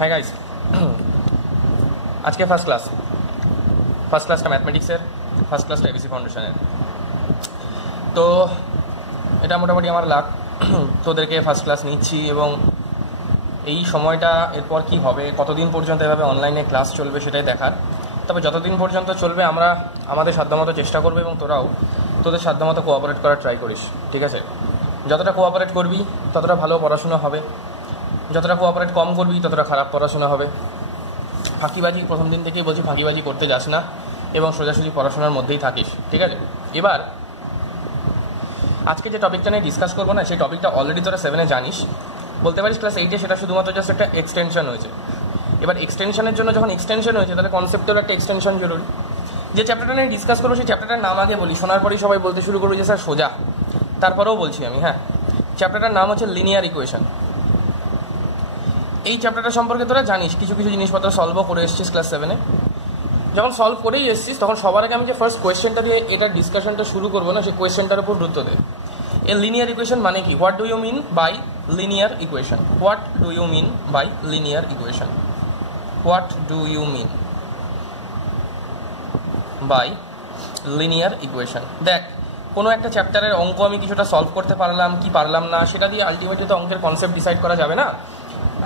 Hi guys आज के first क्लासটা ম্যাথমেটিক্সের first ক্লাসটা এবিসি ফাউন্ডেশনের। তো এটা মোটামুটি আমার লাক তোদেরকে ফার্স্ট ক্লাস নিচ্ছি এবং এই সময়টা এরপর কি হবে, কতদিন পর্যন্ত এভাবে অনলাইনে ক্লাস চলবে সেটাই দেখার। তবে যতদিন পর্যন্ত চলবে আমরা আমাদের সাধ্যমতো চেষ্টা করবো এবং তোরাও তোদের সাধ্যমতো কোঅপারেট করার ট্রাই করিস, ঠিক আছে? যতটা কোঅপারেট করবি ততটা ভালো পড়াশোনা হবে, যতটা কোঅপারেট কম করবি ততটা খারাপ পড়াশোনা হবে। ফাঁকিবাজি প্রথম দিন থেকেই বলছি, ফাঁকিবাজি করতে যাস না এবং সোজাসুজি পড়াশোনার মধ্যেই থাকিস, ঠিক আছে? এবার আজকে যে টপিকটা নিয়ে ডিসকাস করবো না, সেই টপিকটা অলরেডি তোরা 7-এ জানিস, বলতে পারিস ক্লাস 8-এ সেটা শুধুমাত্র জাস্ট একটা এক্সটেনশন হয়েছে। এবার এক্সটেনশনের জন্য যখন এক্সটেনশন হয়েছে তাহলে কনসেপ্টেরও একটা এক্সটেনশন জরুরি। যে চ্যাপ্টারটা নিয়ে ডিসকাস করবো সেই চ্যাপ্টারটার নাম আগে বলি, শোনার পরেই সবাই বলতে শুরু করবে যে স্যার সোজা। তারপরেও বলছি আমি, হ্যাঁ, চ্যাপ্টারটার নাম হচ্ছে লিনিয়ার ইকুয়েশন। এই চ্যাপ্টারটা সম্পর্কে তোরা জানিস, কিছু কিছু জিনিসপত্র সলভও করে এসেছিস ক্লাস 7-এ। যখন সলভ করেই এসেছিস তখন সবার আগে আমি যে ফার্স্ট কোয়েশ্চেনটা দিয়ে এটার ডিসকাশনটা শুরু করবো না, সেই কোয়েশ্চেনটার উপর গুরুত্ব দে। এ লিনিয়ার ইকুয়েশন মানে কি? What do you mean by linear equation? What do you mean by linear equation? What do you mean by linear equation? দেখ, কোনো একটা চ্যাপ্টারের অঙ্ক আমি কিছুটা সলভ করতে পারলাম কি পারলাম না সেটা দিয়ে আলটিমেটলি তো অঙ্কের কনসেপ্ট ডিসাইড করা যাবে না।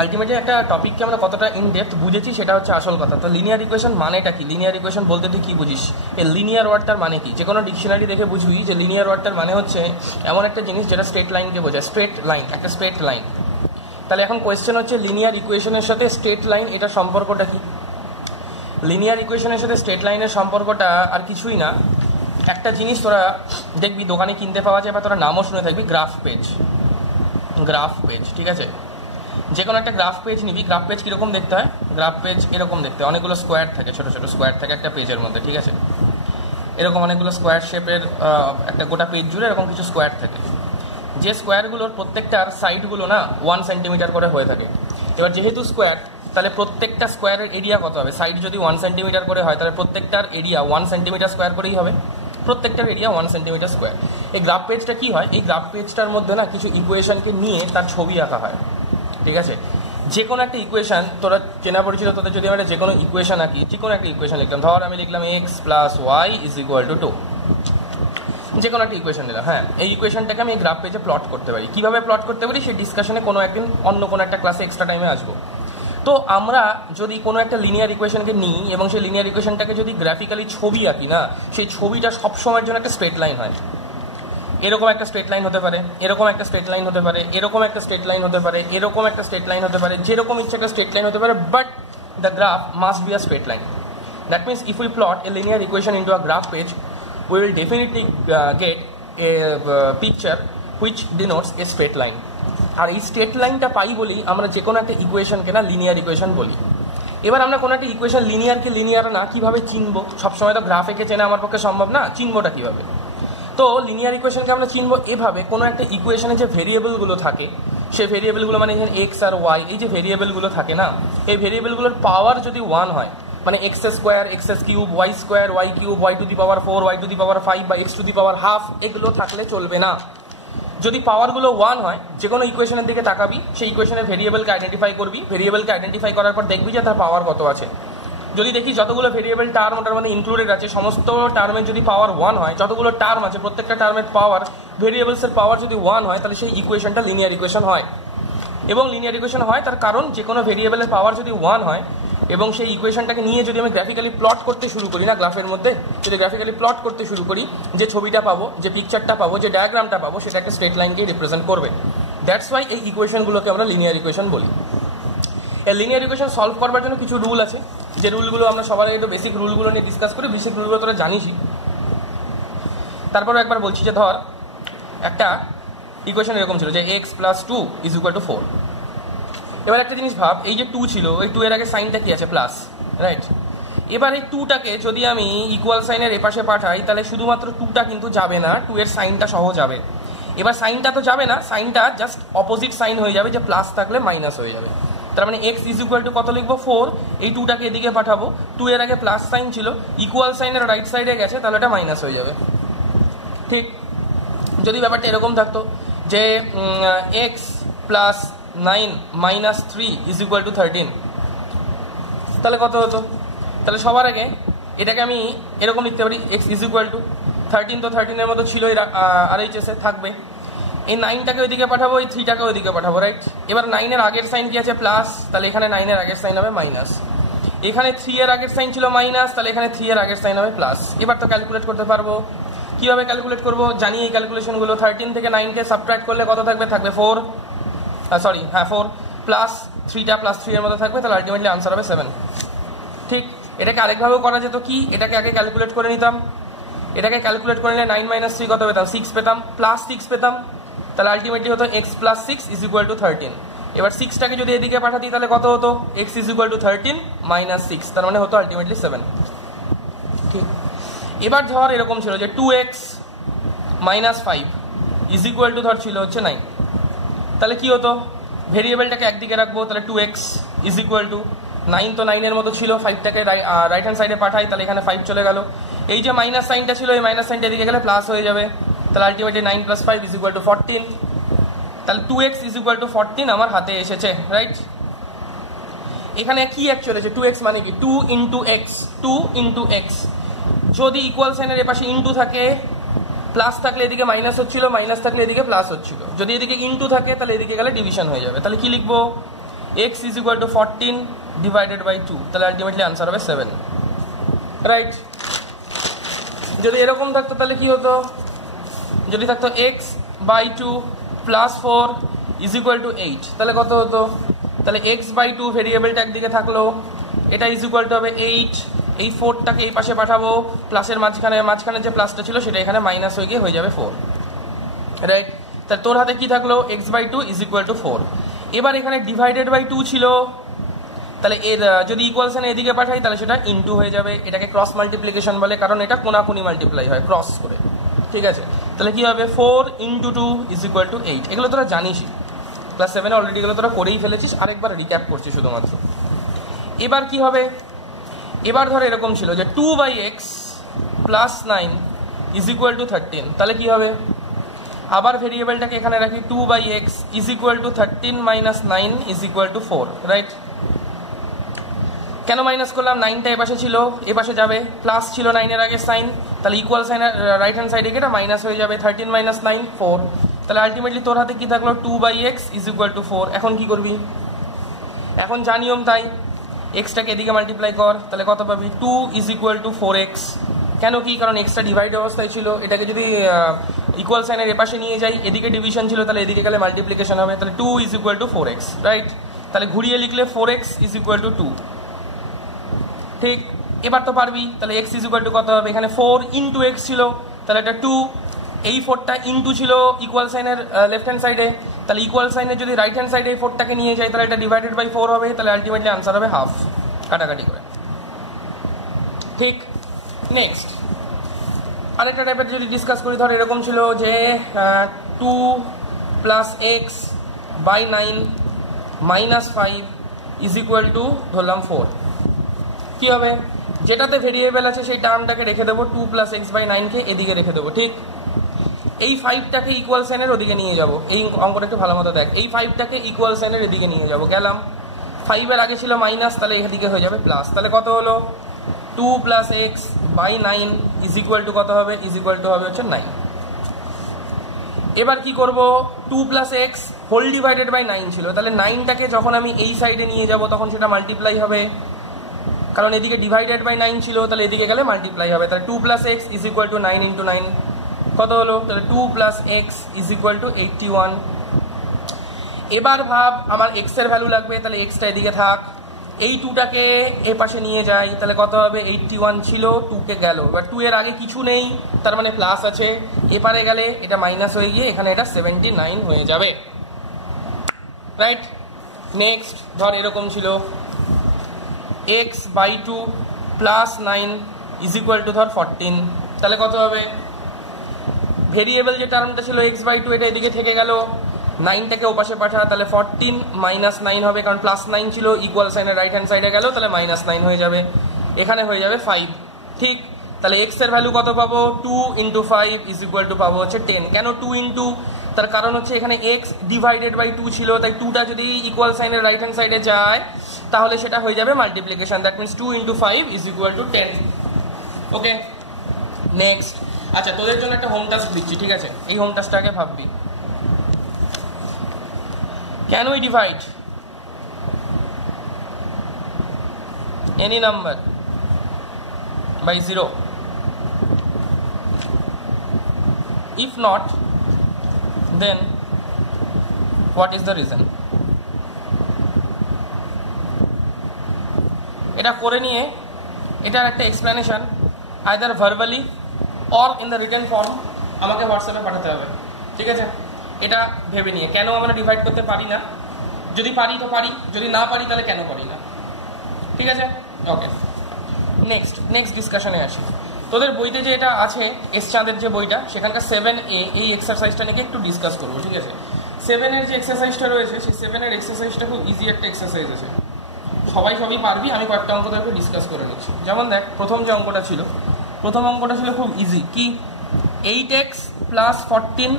আলটিমেটলি একটা টপিককে আমরা কতটা ইন ডেপথ বুঝেছি সেটা হচ্ছে আসল কথা। তো লিনিয়ার ইকুয়েশন মানেটা কি? লিনিয়ার ইকুয়েশন বলতে তুই কী বুঝিস? এই লিনিয়ার ওয়ার্ডটার মানে কি? যে কোনো ডিকশনারি দেখে বুঝবি যে লিনিয়ার ওয়ার্ডটার মানে হচ্ছে এমন একটা জিনিস যেটা স্ট্রেট লাইনকে বোঝায়। স্ট্রেট লাইন, একটা স্ট্রেট লাইন। তাহলে এখন কোয়েশ্চেন হচ্ছে লিনিয়ার ইকুয়েশনের সাথে স্ট্রেট লাইন এটা সম্পর্কটা কি? লিনিয়ার ইকুয়েশনের সাথে স্ট্রেট লাইনের সম্পর্কটা আর কিছুই না, একটা জিনিস তোরা দেখবি দোকানে কিনতে পাওয়া যায় বা তোরা নামও শুনে থাকবি, গ্রাফ পেজ। গ্রাফ পেজ, ঠিক আছে? যে কোনো একটা গ্রাফ পেজ নিবি, গ্রাফ পেজ কীরকম দেখতে হয়? গ্রাফ পেজ এরকম দেখতে হয়, অনেকগুলো স্কোয়ার থাকে, ছোটো ছোটো স্কোয়ার থাকে একটা পেজের মধ্যে, ঠিক আছে? এরকম অনেকগুলো স্কোয়ার শেপের একটা গোটা পেজ জুড়ে এরকম কিছু স্কোয়ার থাকে। যে স্কোয়ারগুলোর প্রত্যেকটার সাইডগুলো না 1 সেন্টিমিটার করে হয়ে থাকে। এবার যেহেতু স্কোয়ার, তাহলে প্রত্যেকটা স্কোয়ারের এরিয়া কত হবে? সাইড যদি 1 সেন্টিমিটার করে হয় তাহলে প্রত্যেকটার এরিয়া 1 সেন্টিমিটার স্কোয়ার করেই হবে, প্রত্যেকটার এরিয়া 1 সেন্টিমিটার স্কোয়ার। এই গ্রাফ পেজটা কি হয়? এই গ্রাফ পেজটার মধ্যে না কিছু ইকুয়েশনকে নিয়ে তার ছবি আঁকা হয়, ঠিক আছে? যে কোনো একটা ইকুয়েশন তোরা চেনা পরিচিত, তোদের যদি আমরা যে কোনো ইকুয়েশন আঁকি, যে কোনো একটা ইকুয়েশন লিখলাম, ধর আমি লিখলাম x + y = 2, যে কোনো একটা ইকুয়েশন নিলাম। হ্যাঁ, এই ইকুয়েশনটাকে আমি গ্রাফ পেজে প্লট করতে পারি। কীভাবে প্লট করতে পারি সেই ডিসকাশনে কোনো একদিন অন্য কোনো একটা ক্লাসে এক্সট্রা টাইমে আসবো। তো আমরা যদি কোনো একটা লিনিয়ার ইকুয়েশনকে নিই এবং সেই লিনিয়ার ইকুয়েশনটাকে যদি গ্রাফিক্যালি ছবি আঁকি না, সেই ছবিটা সবসময়ের জন্য একটা স্ট্রেট লাইন হয়। এরকম একটা স্ট্রেট লাইন হতে পারে, এরকম একটা স্ট্রেট লাইন হতে পারে, এরকম একটা স্ট্রেট লাইন হতে পারে, এরকম একটা স্ট্রেট লাইন হতে পারে, যেরকম ইচ্ছে একটা স্ট্রেট লাইন হতে পারে, but the graph must be a straight line. That means if we plot a linear equation into a graph page, we will definitely get a picture which denotes a straight line. আর এই straight লাইনটা পাই বলি আমরা যে কোনো একটা ইকুয়েশনকে না linear equation বলি। এবার আমরা কোনো একটা ইকুয়েশন লিনিয়ারকে লিনিয়ার না কীভাবে চিনবো? সবসময় তো গ্রাফ এঁকে চেনা আমার পক্ষে সম্ভব না, চিনবোটা কীভাবে? তো লিনিয়ার ইকুয়েশনকে আমরা চিনবো এভাবে, কোনো একটা ইকুয়েশনে যে ভেরিয়েবলগুলো থাকে সেই ভেরিয়েবলগুলো মানে এখানে এক্স আর ওয়াই, এই যে ভেরিয়েবলগুলো থাকে না, এই ভেরিয়েবলগুলোর পাওয়ার যদি 1 হয়, মানে x² x³ y² y³ y⁴ y⁵ বা x⁻², এগুলো থাকলে চলবে না। যদি পাওয়ারগুলো 1 হয়, যে কোনো ইকুয়েশনের দিকে তাকাবি, সেই ইকুয়েশনের ভেরিয়েবলকে আইডেন্টিফাই করবি, ভেরিয়েবলকে আইডেন্টিফাই করার পর দেখবি যে তার পাওয়ার কত আছে। যদি দেখি যতগুলো ভেরিয়েবল টার্ম ওটার মধ্যে ইনক্লুডেড আছে, সমস্ত টার্মের যদি পাওয়ার 1 হয়, যতগুলো টার্ম আছে প্রত্যেকটা টার্মের পাওয়ার, ভেরিয়েবলসের পাওয়ার যদি 1 হয়, তাহলে সেই ইকুয়েশনটা লিনিয়ার ইকুয়েশন হয়। এবং লিনিয়ার ইকুয়েশন হয় তার কারণ যে কোনো ভেরিয়েবলের পাওয়ার যদি 1 হয় এবং সেই ইকুয়েশনটাকে নিয়ে যদি আমি গ্রাফিক্যালি প্লট করতে শুরু করি না, গ্রাফের মধ্যে যদি গ্রাফিক্যালি প্লট করতে শুরু করি, যে ছবিটা পাবো, যে পিকচারটা পাবো, যে ডায়াগ্রামটা পাবো, সেটা একটা স্ট্রেট লাইনকেই রিপ্রেজেন্ট করবে। দ্যাটস ওয়াই এই ইকুয়েশনগুলোকে আমরা লিনিয়ার ইকুয়েশন বলি। এই লিনিয়ার ইকুয়েশন সলভ করবার জন্য কিছু রুল আছে, যে রুলগুলো আমরা সবার আগে একটু বেসিক রুলগুলো নিয়ে ডিসকাস করি। বেসিক রুলগুলো তোরা জানিসই, তারপরে একবার বলছি যে ধর একটা ইকুয়েশন এরকম ছিল যে x + 2 = 4। এবার একটা জিনিস ভাব, এই যে 2 ছিল, এই 2 এর আগে সাইনটা কি আছে? Plus, right? এবার এই 2টাকে যদি আমি ইকুয়াল সাইনের এপাশে পাঠাই তাহলে শুধুমাত্র 2টা কিন্তু যাবে না, 2 এর সাইনটা সহ যাবে। এবার সাইনটা তো যাবে না, সাইনটা জাস্ট অপোজিট সাইন হয়ে যাবে, যে প্লাস থাকলে মাইনাস হয়ে যাবে। তার মানে x = কত লিখবো? 4। এই 2টাকে এদিকে পাঠাবো, 2 এর আগে প্লাস সাইন ছিল, ইকুয়াল সাইনের রাইট সাইডে গেছে, তাহলে এটা মাইনাস হয়ে যাবে, ঠিক? যদি ব্যাপারটা এরকম থাকতো যে x + 9 - 3 = 13, তাহলে কত হতো? তাহলে সবার আগে এটাকে আমি এরকম লিখতে পারি, এক্স ইজ ইকুয়াল টু 13, তো 13-এর মতো ছিল RHS-এ থাকবে। এই 9টাকে ওইদিকে পাঠাবো, এই 3টাকে ওইদিকে পাঠাবো, রাইট? এবার 9-এর আগের সাইন কি আছে? প্লাস, তাহলে এখানে 9-এর আগের সাইন হবে মাইনাস। এখানে 3-এর আগের সাইন ছিল মাইনাস, তাহলে এখানে 3-এর আগের সাইন হবে প্লাস। এবার তো ক্যালকুলেট করতে পারবো। কীভাবে ক্যালকুলেট করবো জানি এই ক্যালকুলেশনগুলো। 13 থেকে 9কে সাবট্রাক্ট করলে কত থাকবে? থাকবে 4, 4 প্লাস 3টা প্লাস 3-এর মতো থাকবে, তাহলে আলটিমেটলি আনসার হবে 7। ঠিক, এটাকে আরেকভাবেও করা যেত কি, এটাকে আগে ক্যালকুলেট করে নিতাম। এটাকে ক্যালকুলেট করে নিলে 9 - 3 কত পেতাম? 6 পেতাম, প্লাস 6 পেতাম, তাহলে আলটিমেটলি হতো x + 6 = 13। এবার 6টাকে যদি এদিকে পাঠাতি তাহলে কত হতো? x = 13 - 6, তার মানে হতো আলটিমেটলি 7। ঠিক, এবার ধর এরকম ছিল যে 2x - 5 = ধর ছিল হচ্ছে 9, তাহলে কি হতো? ভেরিয়েবলটাকে একদিকে রাখবো, তাহলে 2x = 9, তো 9-এর মতো ছিল, 5টাকে রাইট হ্যান্ড সাইডে পাঠাই, তাহলে এখানে 5 চলে গেল। এই যে মাইনাস সাইনটা ছিল, এই মাইনাস সাইনটা এদিকে গেলে প্লাস হয়ে যাবে, তাহলে আলটিমেটলি 9 + 5 = 14, তাহলে 2x = 14 আমার হাতে এসেছে, রাইট? এখানে কি অ্যাকচুয়ালি আছে? 2x মানে কি? 2 × x, 2 × x। যদি ইকুয়াল সাইনের এপাশে ইন্টু থাকে, প্লাস থাকলে এদিকে মাইনাস হচ্ছিল, মাইনাস থাকলে এদিকে প্লাস হচ্ছিল। যদি এদিকে ইন্টু থাকে তাহলে এদিকে গেলে ডিভিশন হয়ে যাবে। তাহলে কি লিখবো? x = 14 / 2, তাহলে আলটিমেটলি আনসার হবে 7, রাইট? যদি এরকম থাকতো তাহলে কি হতো? যদি থাকতো x/2 + 4 = 8, তাহলে কত হতো? তাহলে x/2 ভেরিয়েবলটা একদিকে থাকলো, এটা = হবে 8, এই 4টাকে এই পাশে পাঠাবো, প্লাসের মাঝখানে যে প্লাসটা ছিল সেটা এখানে মাইনাস হয়ে গিয়ে হয়ে যাবে 4, রাইট? তাহলে তোর হাতে কি থাকলো? x/2 = 4। এবার এখানে /2 ছিল, তাহলে এর যদি ইকুয়াল সাইন এদিকে পাঠাই তাহলে সেটা ইনটু হয়ে যাবে। এটাকে ক্রস মাল্টিপ্লিকেশন বলে, কারণ এটা কোনাকুনি মাল্টিপ্লাই হয় ক্রস করে, ঠিক আছে? তাহলে কি হবে? 4 × 2 = 8। এগুলো তোরা জানিসই, ক্লাস 7-এ অলরেডি এগুলো তোরা করেই ফেলেছিস, আরেকবার রিক্যাপ করছি শুধুমাত্র। এবার কি হবে? এবার ধর এরকম ছিল যে 2/x + 9 = 13, তাহলে কি হবে? আবার ভেরিয়েবলটাকে এখানে রাখি, 2/x = 13 - 9 = 4, রাইট? কেন মাইনাস করলাম? 9টা এপাশে ছিল, এপাশে যাবে, প্লাস ছিল 9-এর আগে সাইন, তাহলে ইকুয়াল সাইন রাইট হ্যান্ড সাইডে গিয়ে এটা মাইনাস হয়ে যাবে। 13 - 9 4, তাহলে আলটিমেটলি তোর হাতে কি থাকলো? 2/x = 4। এখন কি করবি? এখন যা নিয়ম তাই, এক্সটাকে এদিকে মাল্টিপ্লাই কর, তাহলে কত পাবি? 2 = 4x। কেন কি? কারণ এক্সটা ডিভাইড অবস্থায় ছিল, এটাকে যদি ইকুয়াল সাইনের এপাশে নিয়ে যাই, এদিকে ডিভিশন ছিল, তাহলে এদিকে গেলে মাল্টিপ্লিকেশন হবে, তাহলে 2 = 4x, রাইট? তাহলে ঘুরিয়ে লিখলে 4x = 2, ঠিক? এবার তো পারবি, তাহলে x = কত হবে? এখানে 4 × x ছিল, তাহলে এটা 2, এই 4টা ইন্টু ছিল ইকুয়াল সাইনের লেফট হ্যান্ড সাইডে, তাহলে ইকুয়াল সাইনের যদি রাইট হ্যান্ড সাইডে এই 4টাকে নিয়ে যাই তাহলে এটা /4 হবে, তাহলে আলটিমেটলি আনসার হবে হাফ, কাটাকাটি করে, ঠিক? নেক্সট আরেকটা টাইপের যদি ডিসকাস করি, ধর এরকম ছিল যে 2 + x/9 - 5 = ধরলাম 4। কি হবে? যেটাতে ভেরিয়েবল আছে সেই টার্মটাকে রেখে দেবো, 2 + x/9কে এদিকে রেখে দেবো, ঠিক? এই 5টাকে ইকুয়াল সাইনের ওদিকে নিয়ে যাব, এই অঙ্কটা একটু ভালো মতো দেখ, এই 5টাকে ইকুয়াল সাইনের এদিকে নিয়ে যাব, গেলাম, 5-এর আগে ছিল মাইনাস, তাহলে এদিকে হয়ে যাবে প্লাস, তাহলে কত হলো? 2 + x/9 = কত হবে? হবে হচ্ছে 9। এবার কি করব? 2 + x হোল /9 ছিল, তাহলে 9টাকে যখন আমি এই সাইডে নিয়ে যাব তখন সেটা মাল্টিপ্লাই হবে, কারণ এদিকে /9 ছিল, তাহলে এদিকে গেলে মাল্টিপ্লাই হবে, তাহলে 2 + x = 9 × 9 কত হলো? তাহলে 2 + x = 81। এবার ভাব আমার x এর ভ্যালু লাগবে, তাহলে xটা এদিকে থাক, এই 2টাকে এ পাশে নিয়ে যাই, তাহলে কত হবে? 81 ছিল, 2কে গেল, এবার 2 এর আগে কিছু নেই, তার মানে প্লাস আছে, এপারে গেলে এটা মাইনাস হয়ে গিয়ে এখানে এটা 79 হয়ে যাবে, রাইট? নেক্সট ধর এরকম ছিল x/2 + 9 = ধর 14, তাহলে কত হবে? ভেরিয়েবল যে টার্মটা ছিল x/2 এটা এদিকে থেকে গেল, 9টাকে ওপাশে পাঠা, তাহলে 14 - 9 হবে, কারণ +9 ছিল, ইকুয়াল সাইনের রাইট হ্যান্ড সাইডে গেল, তাহলে -9 হয়ে যাবে, এখানে হয়ে যাবে 5, ঠিক? তাহলে x এর ভ্যালু কত পাবো? 2 × 5 = পাবো হচ্ছে 10। কেন 2 × তার কারণ হচ্ছে এখানে x /2 ছিল, তাই 2টা যদি ইকুয়াল সাইনের রাইট হ্যান্ড সাইডে যায় তাহলে সেটা হয়ে যাবে multiplication. That means 2 × 5 is equal two 10। Okay, next. আচ্ছা, তোদের জন্য একটা হোম টাস্ক দিচ্ছি, ঠিক আছে? এই হোম টাস্কটাকে ভাববি। Can we divide any number by 0? If not, then what is the reason? এটা করে নিয়ে এটার একটা explanation either verbally or in the written form আমাকে হোয়াটসঅ্যাপে পাঠাতে হবে, ঠিক আছে? এটা ভেবে নিয়ে কেন আমরা ডিভাইড করতে পারি না, যদি পারি তো পারি, যদি না পারি তাহলে কেন পারি না, ঠিক আছে? ওকে, নেক্সট ডিসকাশনে আসি। তোদের বইতে যে এটা আছে এস চাঁদের যে বইটা, সেখানকার 7A এই এক্সারসাইজটা নিয়ে একটু ডিসকাস করবো, ঠিক আছে? 7-এর যে এক্সারসাইজটা রয়েছে সেই 7-এর এক্সারসাইজটা খুব ইজি একটা এক্সারসাইজ আছে, সবই পারবি। আমি কয়েকটা অঙ্ক তোকে ডিসকাস করে নিচ্ছি। যেমন দেখ, প্রথম অঙ্কটা ছিল খুব ইজি। কি? 8x + 14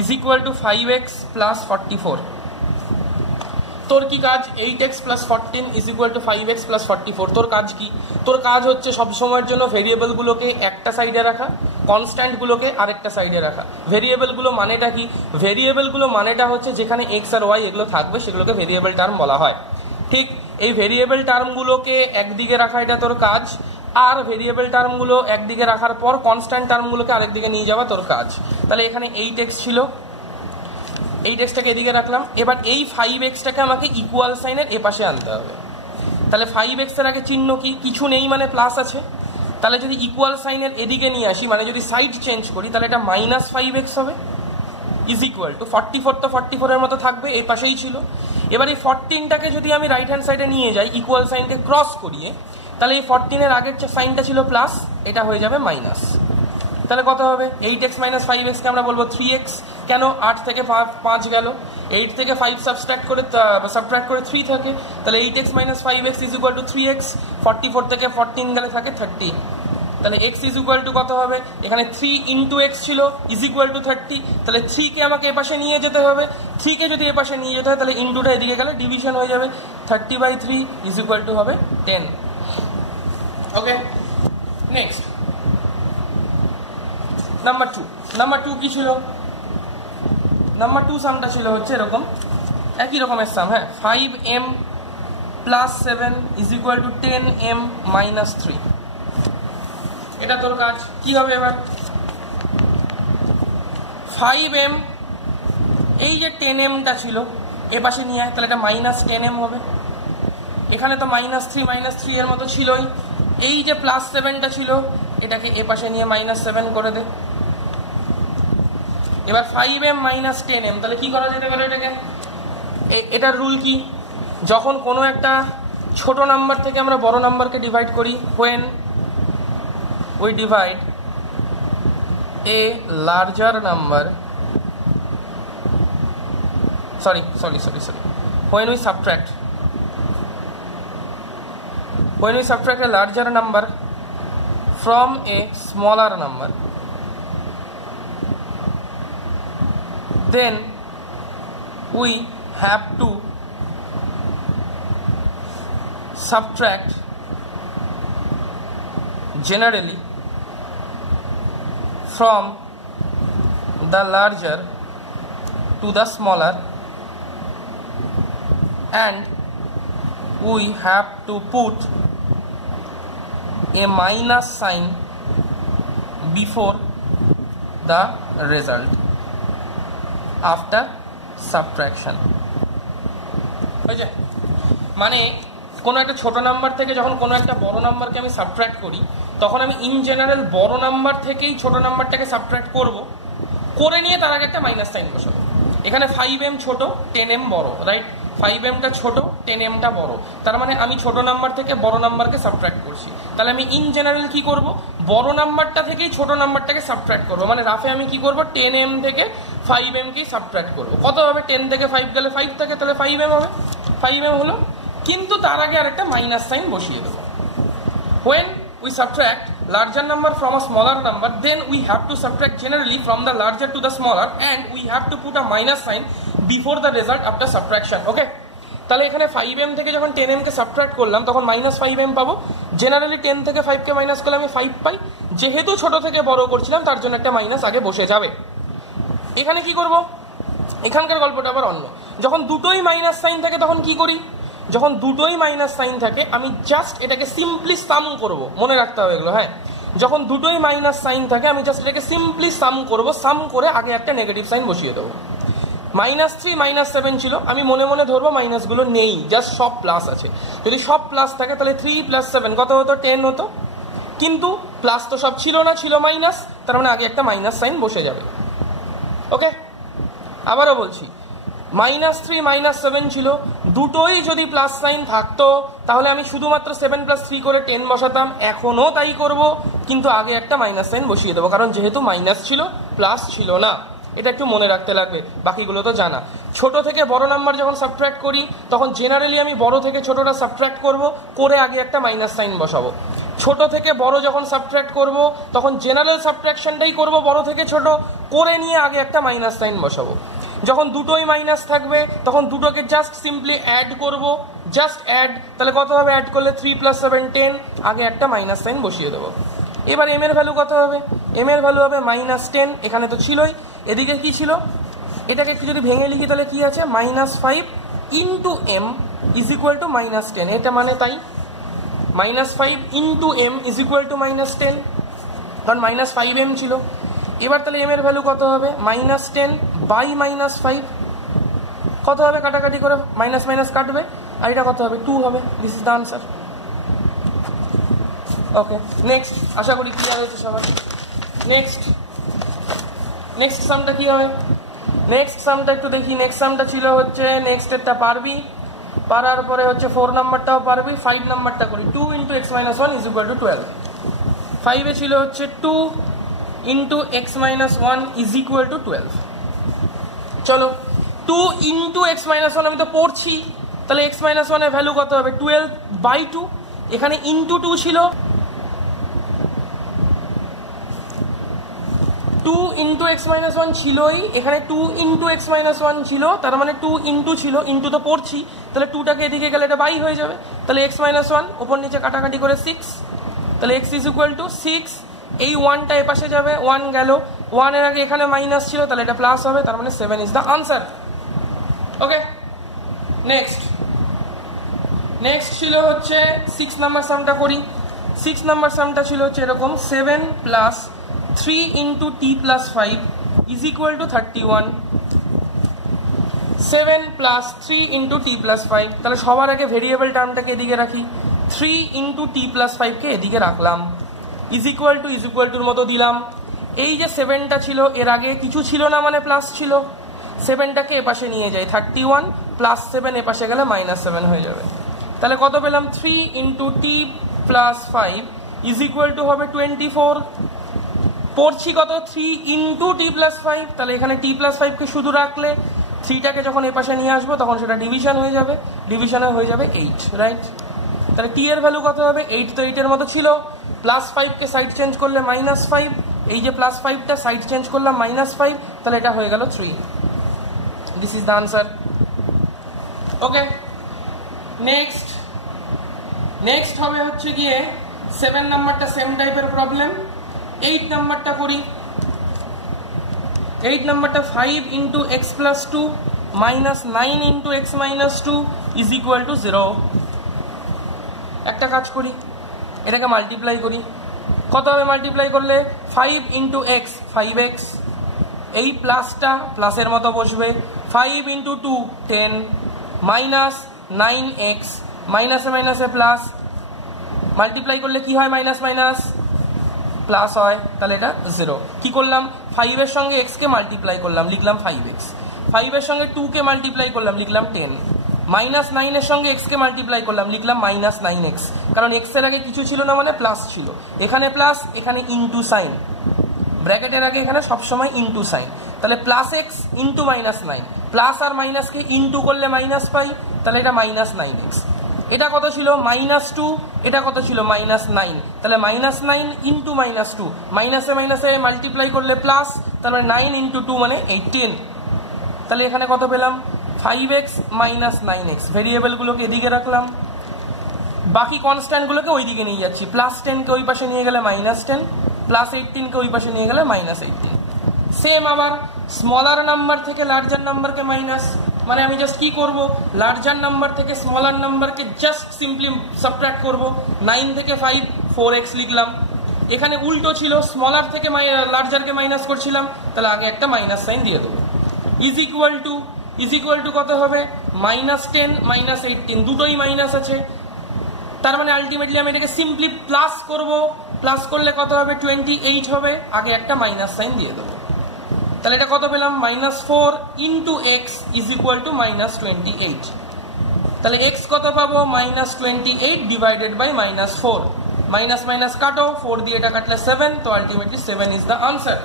is equal two 5x + 44। তোর কি কাজ? 8x + 14 is equal two 5x + 44। তোর কাজ কি? তোর কাজ হচ্ছে সবসময়ের জন্য ভেরিয়েবলগুলোকে একটা সাইডে রাখা, কনস্ট্যান্টগুলোকে আরেকটা সাইডে রাখা। ভেরিয়েবলগুলো মানেটা কি? ভেরিয়েবলগুলো মানেটা হচ্ছে যেখানে এক্স আর ওয়াই এগুলো থাকবে সেগুলোকে ভেরিয়েবল টার্ম বলা হয়, ঠিক? এই ভেরিয়েবল টার্মগুলোকে একদিকে রাখা এটা তোর কাজ, আর ভেরিয়েবল টার্মগুলো একদিকে রাখার পর কনস্ট্যান্ট টার্মগুলোকে আরেকদিকে নিয়ে যাওয়া তোর কাজ। তাহলে এখানে 8x ছিল, 8xটাকে এদিকে রাখলাম। এবার এই 5xটাকে আমাকে ইকুয়াল সাইনের এপাশে আনতে হবে। তাহলে 5x এর আগে চিহ্ন কি? কিছু নেই, মানে প্লাস আছে। তাহলে যদি ইকুয়াল সাইনের এদিকে নিয়ে আসি, মানে যদি সাইড চেঞ্জ করি, তাহলে এটা -5x হবে ইজ ইকুয়াল টু 44। তো 44 এর মতো থাকবে, এই পাশেই ছিল। এবার এই 14টাকে যদি আমি রাইট হ্যান্ড সাইডে নিয়ে যাই ইকুয়াল সাইনকে ক্রস করিয়ে, তাহলে এই 14 এর আগের যে সাইনটা ছিল প্লাস, এটা হয়ে যাবে মাইনাস। তাহলে কত হবে? 8x - 5x কে আমরা বলবো 3x। কেন? 8 থেকে 5 গেল, 8 থেকে 5 সাবট্রাক্ট করে 3 থাকে, তাহলে 8x - 5x is equal two 3x। 44 থেকে 14 গেলে থাকে 30। তাহলে x ইজ ইকুয়াল টু কত হবে? এখানে 3 × x ছিল ইজ ইকুয়াল টু 30। তাহলে 3 কে আমাকে এপাশে নিয়ে যেতে হবে। 3 কে যদি এপাশে নিয়ে যেতে হয় তাহলে ইনটুটা এদিকে গেলে ডিভিশন হয়ে যাবে। 30/3 ইজ ইকুয়াল টু হবে 10। ওকে, নেক্সট নাম্বার 2 কি ছিল? নাম্বার 2 সামটা ছিল হচ্ছে এরকম, একই রকমের সাম। হ্যাঁ, 5m + 7 is equal two 10m - 3। এটা তোর কাজ। কি হবে এবার? 5m, এই যে 10mটা ছিল এপাশে নিয়ে আয়, তাহলে এটা -10m হবে। এখানে তো -3 এর মতো ছিলই। এই যে +7টা ছিল এটাকে এপাশে নিয়ে -7 করে দে। এবার 5m - 10m, তাহলে কি করা যেতে পারে এটাকে? এটার রুল কি? যখন কোনো একটা ছোট নাম্বার থেকে আমরা বড় নাম্বারকে ডিভাইড করি, when we divide a larger number, sorry, when we subtract a larger number from a smaller number, then we have to subtract generally from the larger to the smaller, and we have to put a minus sign before the result after subtraction. বুঝলে? মানে কোনো একটা ছোট number থেকে যখন কোনো একটা বড় নাম্বারকে আমি সাবট্রাক্ট করি, তখন আমি ইন জেনারেল বড় নাম্বার থেকেই ছোট নাম্বারটাকে সাবট্রাক্ট করে নিয়ে তার আগে একটা মাইনাস সাইন বসাবো। এখানে 5m ছোট, 10m বড়, রাইট? 5mটা ছোট, 10mটা বড়, তার মানে আমি ছোট নাম্বার থেকে বড় নাম্বারকে সাবট্রাক্ট করছি। তাহলে আমি ইন জেনারেল কি করব? বড় নাম্বারটা থেকেই ছোট নাম্বারটাকে সাবট্রাক্ট করব। মানে রাফে আমি কি করব? 10m থেকে 5m কে সাবট্রাক্ট করব। কত হবে? 10 থেকে 5 গেলে 5 থাকে, তাহলে 5m হবে। 5m হলো, কিন্তু তার আগে আরেকটা মাইনাস সাইন বসিয়ে দেবো। when we subtract larger number from a smaller number, then we have to subtract generally from the larger to the smaller, and we have to put a minus sign before the result after subtraction. Okay, তাহলে এখানে 5m থেকে যখন 10m কে subtract করলাম তখন -5m পাবো। Generally 10 থেকে 5 কে minus করলে আমি 5 পাই, যেহেতু ছোট থেকে বড় করছিলাম তার জন্য একটা মাইনাস আগে বসে যাবে। এখানে কি করব, এখানকার গল্পটা আবার অন্য। যখন দুটোই মাইনাস সাইন থাকে তখন কি করি, যখন দুটোই মাইনাস সাইন থাকে আমি জাস্ট এটাকে সিম্পলি সাম করব, মনে রাখতে হবে এগুলো। হ্যাঁ, যখন দুটোই মাইনাস সাইন থাকে আমি জাস্ট এটাকে সিম্পলি সাম করব, সাম করে আগে একটা নেগেটিভ সাইন বসিয়ে দেবো। -3 -7 ছিল, আমি মনে মনে ধরবো মাইনাসগুলো নেই, জাস্ট সব প্লাস আছে। যদি সব প্লাস থাকে তাহলে 3 + 7 কত হতো, 10 হতো, কিন্তু প্লাস তো সব ছিল না, ছিল মাইনাস, তার মানে আগে একটা মাইনাস সাইন বসে যাবে। ওকে, আবারও বলছি, -3 -7 ছিল, দুটোই যদি প্লাস সাইন থাকতো তাহলে আমি শুধুমাত্র 7 + 3 করে 10 বসাতাম, এখনও তাই করব, কিন্তু আগে একটা মাইনাস সাইন বসিয়ে দেবো, কারণ যেহেতু মাইনাস ছিল প্লাস ছিল না। এটা একটু মনে রাখতে লাগবে, বাকিগুলো তো জানা। ছোট থেকে বড় নাম্বার যখন সাবট্রাক্ট করি তখন জেনারেলি আমি বড় থেকে ছোটটা সাবট্রাক্ট করব, করে আগে একটা মাইনাস সাইন বসাবো। ছোট থেকে বড় যখন সাবট্রাক্ট করব তখন জেনারেল সাবট্রাকশনটাই করব বড় থেকে ছোট, করে নিয়ে আগে একটা মাইনাস সাইন বসাবো। যখন দুটোই মাইনাস থাকবে তখন দুটোকে জাস্ট সিম্পলি অ্যাড করব, জাস্ট অ্যাড, তাহলে কত হবে, অ্যাড করলে 3 + 7 10, আগে একটা মাইনাস সাইন বসিয়ে দেবো। এবার এম এর ভ্যালু কত হবে, এম এর ভ্যালু হবে -10, এখানে তো ছিলই, এদিকে কি ছিল, এটাকে একটু যদি ভেঙে লিখি তাহলে কি আছে, -5 × m = -10, এটা মানে তাই -5 × m = -10, কারণ -5m ছিল। এবার তাহলে m এর ভ্যালু কত হবে, -10 / -5 কত হবে, কাটাকাটি করে মাইনাস মাইনাস কাটবে, আর এটা কত হবে, 2 হবে। This is the answer. Okay, next, আশা করি ক্লিয়ার হয়েছে সবার। নেক্সট সামটা কি হবে, নেক্সট সামটা একটু দেখি। নেক্সট সামটা ছিল হচ্ছে, নেক্সটেরটা পারবি, পারার পরে হচ্ছে 4 নাম্বারটাও পারবি। 5 নাম্বারটা করি, 2 × x - 1 = 12। 5 এ ছিল হচ্ছে 2 × x - 1 = 12। চলো, 2 × x - 1 আমি তো পড়ছি, তাহলে x - 1 এর ভ্যালু কত হবে, 12/2। এখানে × 2 ছিল, 2 × x - 1 ছিলই, এখানে 2 × x - 1 ছিল, তার মানে 2 × ছিল, ইন্টু তো পড়ছি, তাহলে 2টাকে এদিকে গেলে এটা বাই হয়ে যাবে, তাহলে x - 1 ওপর নিচে কাটাকাটি করে 6, তাহলে x = 6। এই 1টা এপাশে যাবে, 1 গেল, 1 এর আগে এখানে মাইনাস ছিল, তাহলে এটা প্লাস হবে, তার মানে 7 is the answer. Okay, next ছিল হচ্ছে 6 নাম্বার সামটা করি। 6 নাম্বার সামটা ছিল হচ্ছে এরকম, 7 + 3 × t + 5 = 31। 7 + 3 × t + 5, তাহলে সবার আগে ভেরিয়েবল টার্মটাকে এদিকে রাখি, 3 × t + 5 কে এদিকে রাখলাম, ইকুয়াল টুর মতো দিলাম। এই যে 7টা ছিল, এর আগে কিছু ছিল না মানে প্লাস ছিল, 7টাকে এপাশে নিয়ে যাই, 31 + 7 এপাশে গেলে -7 হয়ে যাবে। তাহলে কত পেলাম, 3 × t + 5 = হবে 24। পড়ছি কত, 3 × t + 5, তাহলে এখানে t + 5 কে শুধু রাখলে 3টাকে যখন এপাশে নিয়ে আসবো তখন সেটা ডিভিশন হয়ে যাবে, ডিভিশনে হয়ে যাবে 8, রাইট। তাহলে t এর ভ্যালু কত হবে, 8 তো 8 এর মতো ছিল, +5 কে সাইড চেঞ্জ করলে -5, এই যে +5টা সাইড চেঞ্জ করলাম -5, তাহলে এটা হয়ে গেল 3। This is the answer. Okay, next হবে হচ্ছে গিয়ে 7 নাম্বারটা সেম টাইপের প্রবলেম। 8 নাম্বারটা করি। 8 নাম্বারটা 5 × x + 2 - 9 × x - 2 = 0। একটা কাজ করি, এটাকে মাল্টিপ্লাই করি, কত হবে মাল্টিপ্লাই করলে, 5 × x 5x, এই প্লাসটা প্লাসের মতো বসবে, 5 × 2 10 - 9x, মাইনাসে মাইনাসে প্লাস, মাল্টিপ্লাই করলে কি হয়, মাইনাস মাইনাস প্লাস হয়, তাহলে এটা 0। কি করলাম, 5 এর সঙ্গে x কে মাল্টিপ্লাই করলাম, লিখলাম 5x, 5 এর সঙ্গে 2 কে মাল্টিপ্লাই করলাম, লিখলাম 10, -9 এর সঙ্গে x কে মাল্টিপ্লাই করলাম, লিখলাম -9x, কারণ x এর আগে কিছু ছিল না মানে প্লাস ছিল, এখানে প্লাস, এখানে ইনটু সাইন, ব্র্যাকেটের আগে এখানে সবসময় ইনটু সাইন, তাহলে +x × -9, প্লাস আর মাইনাসকে ইনটু করলে মাইনাস পাই, তাহলে এটা -9x। এটা কত ছিল, -2, এটা কত ছিল, -9, তাহলে -9 × -2, মাইনাসে মাইনাসে মাল্টিপ্লাই করলে প্লাস, তাহলে 9 × 2 মানে 18, তাহলে এখানে কত পেলাম, 5x মাইনাস 9x, ভেরিয়েবলগুলোকে এদিকে রাখলাম, বাকি কনস্ট্যান্টগুলোকে ওই দিকে নিয়ে যাচ্ছি। প্লাস 10কে ওই পাশে নিয়ে গেলে মাইনাস 10, প্লাস 18কে ওই পাশে নিয়ে গেলে মাইনাস 18। সেম আবার স্মলার নাম্বার থেকে লার্জার নাম্বারকে মাইনাস, মানে আমি জাস্ট কি করব, লার্জার নাম্বার থেকে স্মলার নাম্বারকে জাস্ট সিম্পলি সাবট্রাক্ট করব। 9 থেকে 5 4x লিখলাম, এখানে উল্টো ছিল, স্মলার থেকে লার্জারকে মাইনাস করছিলাম, তাহলে আগে একটা মাইনাস সাইন দিয়ে দেবো। ইজ ইকুয়াল টু কত হবে, -10 -18, দুটোই মাইনাস আছে, তার মানে আলটিমেটলি আমি এটাকে সিম্পলি প্লাস করব। প্লাস করলে কত হবে, 28 হবে, আগে একটা মাইনাস সাইন দিয়ে দেবো। তাহলে এটা কত পেলাম, -4 into x is equal two -28। তাহলে এক্স কত পাবো, -28 ডিভাইডেড বাই -4, মাইনাস মাইনাস কাটো, 4 দিয়ে এটা কাটলে 7, তো আলটিমেটলি 7 ইজ দ্য আনসার।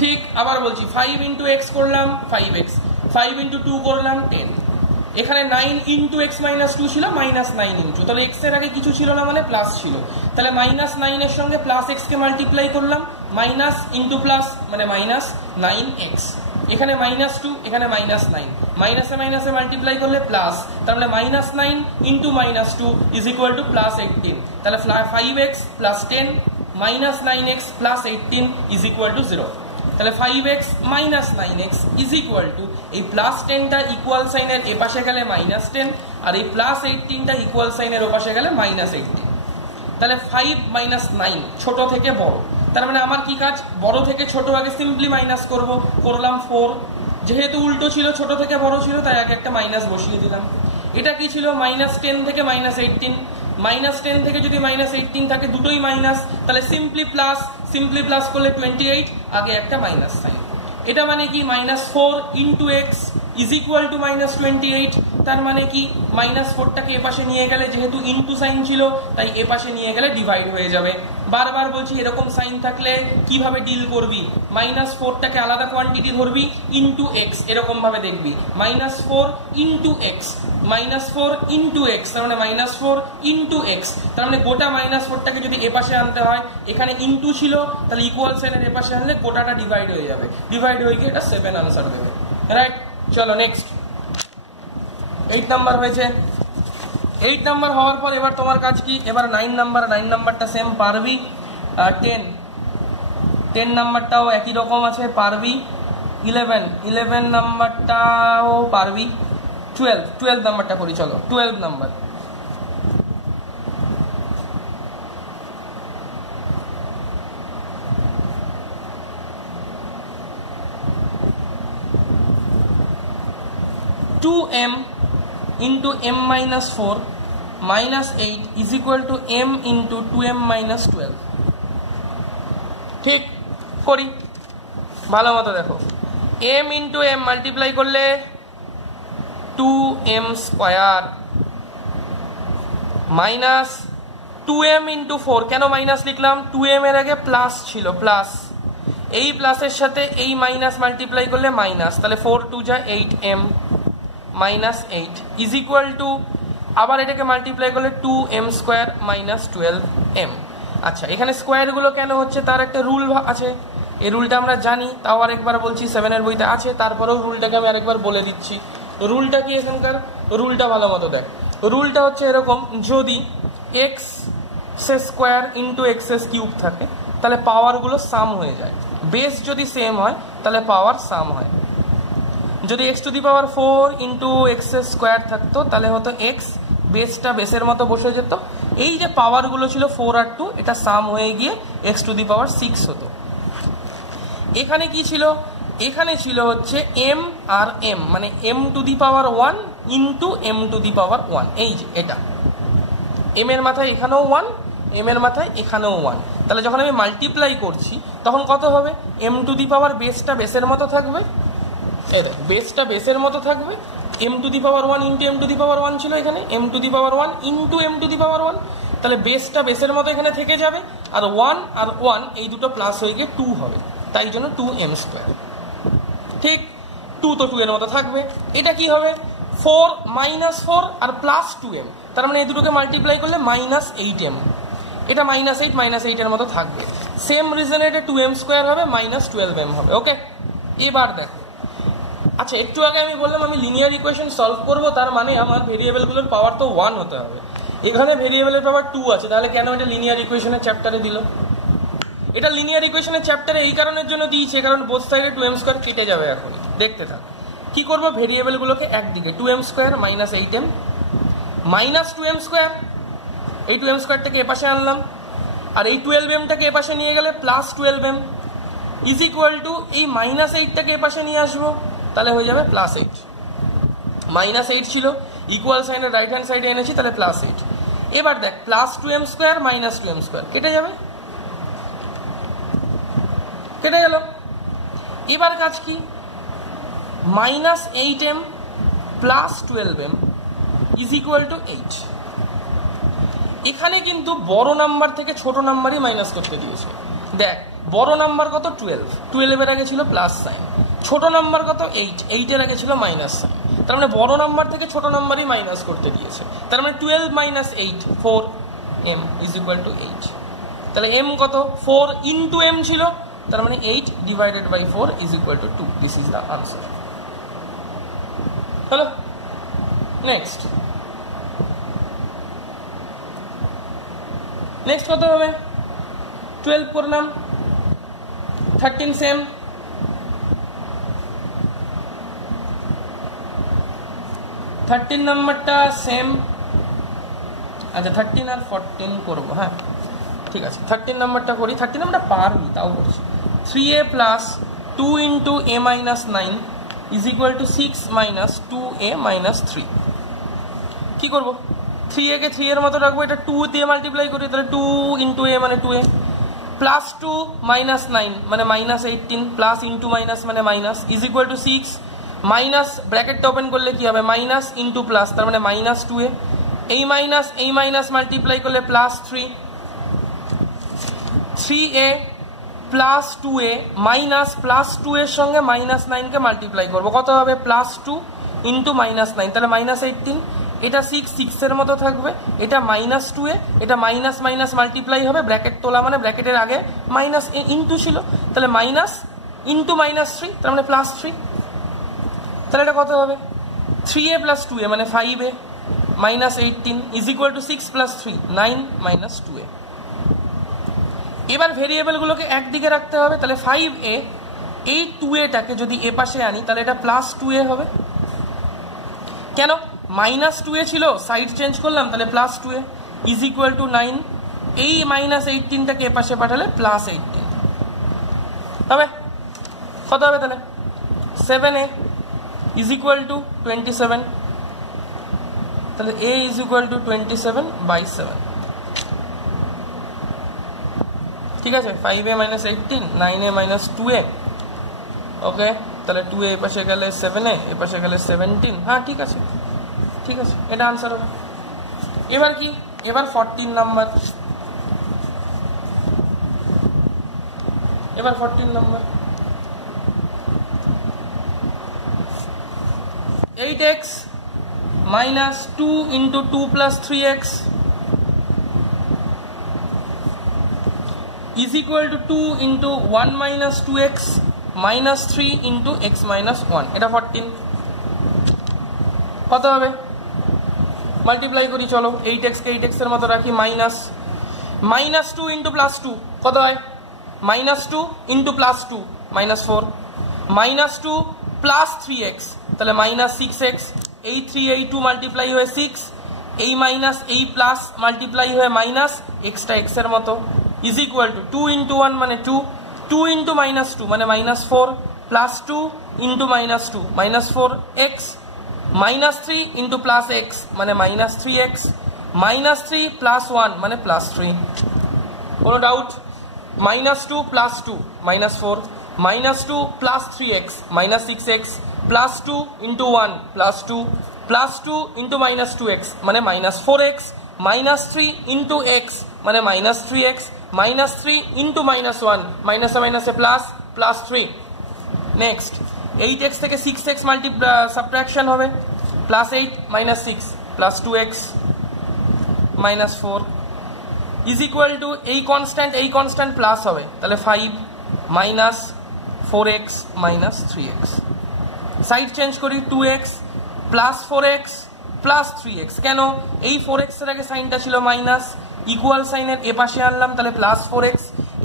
ঠিক আবার বলছি, 5 ইন্টু এক্স করলাম 5x, 5 ইন্টু 2 করলাম 10, এখানে 9 ইন্টু এক্স মাইনাস 2 ছিল, -9 ইন্টু, তাহলে এক্স এর আগে কিছু ছিল না মানে প্লাস ছিল, তাহলে -9 এর সঙ্গে প্লাস এক্স কে মাল্টিপ্লাই করলাম, মাইনাস ইন্টু প্লাস মানে -9x, এখানে -2, এখানে -9, মাইনাসে মাইনাসে মাল্টিপ্লাই করলে প্লাস, তার মানে -9 ইন্টু -2 ইজ ইকুয়াল টু +18, তাহলে 5x plus 10 -9x plus 18 is equal two 0। তাহলে 5x minus 9x is equal two, এই প্লাস 10টা ইকুয়াল সাইনের এপাশে গেলে -10, আর এই প্লাস 18টা ইকুয়াল সাইনের ওপাশে গেলে -18। তাহলে 5 মাইনাস 9 ছোট থেকে বড়, তার মানে আমার কি কাজ, বড় থেকে ছোট আগে সিম্পলি মাইনাস করলাম 4, যেহেতু উল্টো ছিল ছোট থেকে বড় ছিল তাই আগে একটা মাইনাস বসিয়ে দিলাম। এটা কি ছিল, -10 থেকে -18, -10 থেকে যদি -18 থাকে দুটোই মাইনাস, তাহলে সিম্পলি প্লাস করলে 28, আগে একটা মাইনাস সাইন। এটা মানে কি, -4 into x is equal two -28, তার মানে কি -4টাকে এপাশে নিয়ে গেলে যেহেতু ইন্টু সাইন ছিল তাই এপাশে নিয়ে গেলে ডিভাইড হয়ে যাবে। বারবার বলছি এরকম সাইন থাকলে কিভাবে ডিল করবি, -4টাকে আলাদা কোয়ান্টিটি ধরবি, ইন্টু এক্স এরকম ভাবে দেখবি, -4 ইন্টু এক্স, -4 ইন্টু এক্স, তার মানে -4 ইন্টু এক্স, তার মানে গোটা -4টাকে যদি এপাশে আনতে হয়, এখানে ইন্টু ছিল তাহলে ইকুয়াল সাইনের এপাশে আনলে গোটাটা ডিভাইড হয়ে যাবে, ডিভাইড হয়ে গিয়ে এটা 7 আনসার দেবে। রাইট, চলো নেক্সট 8 নাম্বার হয়েছে। 8 নাম্বার হওয়ার পর এবার তোমার কাজ কি, এবার 9 নাম্বারটা সেম পারবি, 10 নাম্বারটাও একই রকম আছে পারবি, 11 নাম্বারটাও পারবি, 12 নাম্বারটা করি, চলো 12 number. m into m minus 4 minus 8 is equal to m into 2m minus 12। ঠিক করি, ভালো মতো দেখো, m into m মাল্টিপ্লাই করলে 2m square minus 2m into 4, কেন মাইনাস লিখলাম, 2m এর আগে প্লাস ছিল, প্লাস, এই প্লাসের সাথে এই মাইনাস মাল্টিপ্লাই করলে মাইনাস, তাহলে 4 2 যা 8m minus 8 is equal two, আবার এটাকে মাল্টিপ্লাই করলে 2m স্কোয়ার মাইনাস 12m। আচ্ছা, এখানে স্কোয়ারগুলো কেন হচ্ছে তার একটা রুল আছে, এই রুলটা আমরা জানি, তাও আরেকবার বলছি, 7 বইতে আছে, তারপরেও রুলটাকে আমি আরেকবার বলে দিচ্ছি। রুলটা কি এখানকার, রুলটা ভালো মতো দেখ, রুলটা হচ্ছে এরকম, যদি x square into x cube থাকে তাহলে পাওয়ারগুলো সাম হয়ে যায়, বেস যদি সেম হয় তাহলে পাওয়ার সাম হয়। যদি x two the power 4 into x square থাকতো তাহলে হতো x, বেসটা বেসের মতো বসে যেত, এই যে পাওয়ারগুলো ছিল 4 আর 2 এটা সাম হয়ে গিয়ে x টু দি পাওয়ার 6 হতো। এখানে কি ছিল, এখানে ছিল হচ্ছে m আর m, মানে m to the power 1 into m to the power 1, এই যে এটা m এর মাথায় এখানেও 1, m এর মাথায় এখানেও 1, তাহলে যখন আমি মাল্টিপ্লাই করছি তখন কত হবে, m টু দি পাওয়ার বেসটা বেসের মতো থাকবে, এই দেখো বেসটা বেসের মতো থাকবে, m to the power 1 into m to the power 1 ছিল এখানে, m to the power 1 into m to the power 1, তাহলে বেসটা বেসের মতো এখানে থেকে যাবে, আর 1 আর 1 এই দুটো প্লাস হয়ে গিয়ে 2 হবে, তাই জন্য 2m স্কোয়ার। ঠিক, 2 তো 2 এর মতো থাকবে, এটা কি হবে 4 মাইনাস 4 আর প্লাস 2m, তার মানে এই দুটোকে মাল্টিপ্লাই করলে মাইনাস 8m, এটা -8 এর মতো থাকবে। সেম রিজনে এটা 2m স্কোয়ার হবে, -12m হবে। ওকে, এবার দেখো আচ্ছা, একটু আগে আমি বললাম আমি লিনিয়ার ইকুয়েশন সলভ করব, তার মানে আমার ভেরিয়েবলগুলোর পাওয়ার তো 1 হতে হবে। এখানে ভেরিয়েবলের পাওয়ার 2 আছে, তাহলে কেন এটা লিনিয়ার ইকুয়েশনের চ্যাপ্টারে দিল? এটা লিনিয়ার ইকুয়েশনের চ্যাপ্টারে এই কারণের জন্য দিয়েছে, কারণ বোথ সাইডে 2m² কেটে যাবে। এখন দেখতে থাক কি করব, ভেরিয়েবলগুলোকে একদিকে 2m² minus 8m minus 2m², এই 2m²টাকে এপাশে আনলাম, আর এই 12mটাকে এপাশে নিয়ে গেলে plus 12m is equal two এই মাইনাস 8টাকে এপাশে নিয়ে আসবো, তাহলে হয়ে যাবে প্লাস 8। মাইনাস 8 ছিল, ইকুয়াল সাইনের রাইট হ্যান্ড সাইডে এনেছি, তাহলে প্লাস 8। এবার দেখ প্লাস 2m² মাইনাস 2m² কেটে যাবে, কেটে গেল। এবার কাজ কি, minus 8m plus 12m is equal two 8। এখানে কিন্তু বড় নাম্বার থেকে ছোট নাম্বারই মাইনাস করতে দিয়েছে। দেখ বড় নাম্বার কত 12 এর আগে ছিল প্লাস সাইন, ছোট নাম্বার কত 8 এর আগে ছিল মাইনাস সাইন, তার মানে বড় নাম্বার থেকে ছোট নাম্বারই মাইনাস করতে দিয়েছে। তার মানে 12 minus 8 4m is equal two 8। তাহলে m কত 4 ইন্টু m ছিল, তার মানে 8 divided by 4 is equal to 2। This is the answer. Hello, next কত হবে, 12 করলাম, 13 সেম, 13 নাম্বারটা সেম। আচ্ছা 13 আর 14 করবো, হ্যাঁ ঠিক আছে, 13 নাম্বারটা করি। 13 নাম্বারটা পারবি, তাও করছি। 3a plus 2 into a minus 9 is equal to 6 minus 2a minus 3। কি করবো, 3a কে 3 এর মতো রাখবো, এটা 2 দিয়ে মাল্টিপ্লাই করি, তাহলে 2 ইন্টু a মানে 2a, প্লাস 2 মাইনাস 9 মানে মাইনাস 18, প্লাস ইন্টু মাইনাস মানে minus, is equal to 6 minus, ব্র্যাকেটটা ওপেন করলে কি হবে, মাইনাস ইন্টু প্লাস, তার মানে মাইনাস 2a, এই মাইনাস মাল্টিপ্লাই করলে plus 3a plus 2a minus plus 2 এর সঙ্গে মাইনাস 9 কে মাল্টিপ্লাই করবো, কত হবে প্লাস 2 ইন্টু মাইনাস 9, তাহলে মাইনাস 18, এটা 6 এর মতো থাকবে, এটা মাইনাস 2a, এটা মাইনাস মাইনাস মাল্টিপ্লাই হবে, ব্র্যাকেট তোলা মানে ব্র্যাকেটের আগে মাইনাস ইন্টু ছিল, তাহলে মাইনাস ইন্টু মাইনাস 3, তার মানে প্লাস 3। তাহলে এটা কত হবে, 3a প্লাস 2a মানে 5a minus 18 is equal to 6 plus 3 9 minus 2a। এবার ভেরিয়েবলগুলোকে একদিকে রাখতে হবে, তাহলে 5a, এই 2aটাকে যদি এ পাশে আনি তাহলে এটা প্লাস 2a হবে। কেন, মাইনাস 2a ছিল, সাইড চেঞ্জ করলাম, তাহলে plus 2a is equal two 9, এই মাইনাস 18টাকে এ পাশে পাঠালে প্লাস 18 হবে। কত হবে তাহলে, 7a ইজ ইকুয়াল টু 27, তাহলে a ইজ ইকুয়াল টু 27/7। ঠিক আছে, 5a minus 18, 9a minus 2a, ওকে, তাহলে 2a এ পাশে গেলে 7a, এ পাশে গেলে 17, হ্যাঁ ঠিক আছে, ঠিক আছে, এটা আনসার হবে। এবার কি, এবার 14 নাম্বার, এবার 14 number 8x minus 2 into 2 plus 3x is equal to 2 into 1 minus 2x minus 3 into x minus 1, এটা 14। কত হবে, মাল্টিপ্লাই করি, চলো 8x কে 8x এর মতো রাখি, মাইনাস 2 ইন্টু প্লাস 2 কত হয়, minus 2 into plus 2 minus 4, minus 2 plus 3x, তাহলে মাইনাস 6x, এই 3 এই 2 মাল্টিপ্লাই হয়ে 6, এই মাইনাস এই প্লাস মাল্টিপ্লাই হয়ে মাইনাস, এক্সটা x এর মতো, is equal to 2 into 1 মানে 2, 2 into minus 2 মানে minus 4, plus 2 into minus 2 minus 4x, minus 3 into plus x মানে minus 3x, minus 3 plus 1 মানে plus 3। কোনো doubt, minus 2 plus 2 minus 4, minus 2 plus 3x minus 6x, plus 2 into 1 plus 2, plus 2 into minus 2x মানে minus 4x, minus 3 into x মানে minus 3x, minus 3 into minus 1 minus a minus a plus plus 3। Next 8x থেকে 6x subtraction হবে, plus 8 minus 6 plus 2x minus 4 is equal two এই constant plus হবে, তাহলে 5 minus 4x minus 3x। Side change করি 2x plus 4x plus 3x। কেন? এই 4x এর আগে সাইনটা ছিল মাইনাস, ইকুয়াল সাইনের এপাশে আনলাম তাহলে প্লাস 4x।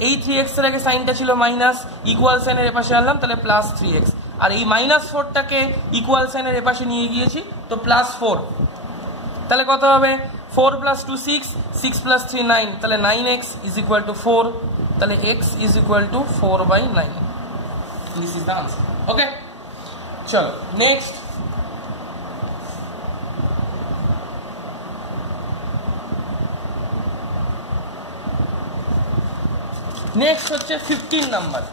এই 3x এর আগে সাইনটা ছিল মাইনাস, ইকুয়াল সাইনের এপাশে আনলাম তাহলে প্লাস 3x। আর এই -4টাকে ইকুয়াল সাইনের এপাশে নিয়ে গিয়েছি তো প্লাস 4। তাহলে কত হবে? 4 + 2 6, 6 + 3 9, তাহলে 9x = 4। তাহলে x = 4/9। This is the answer. Okay, চলো নেক্সট। নেক্সট হচ্ছে 15 নাম্বার।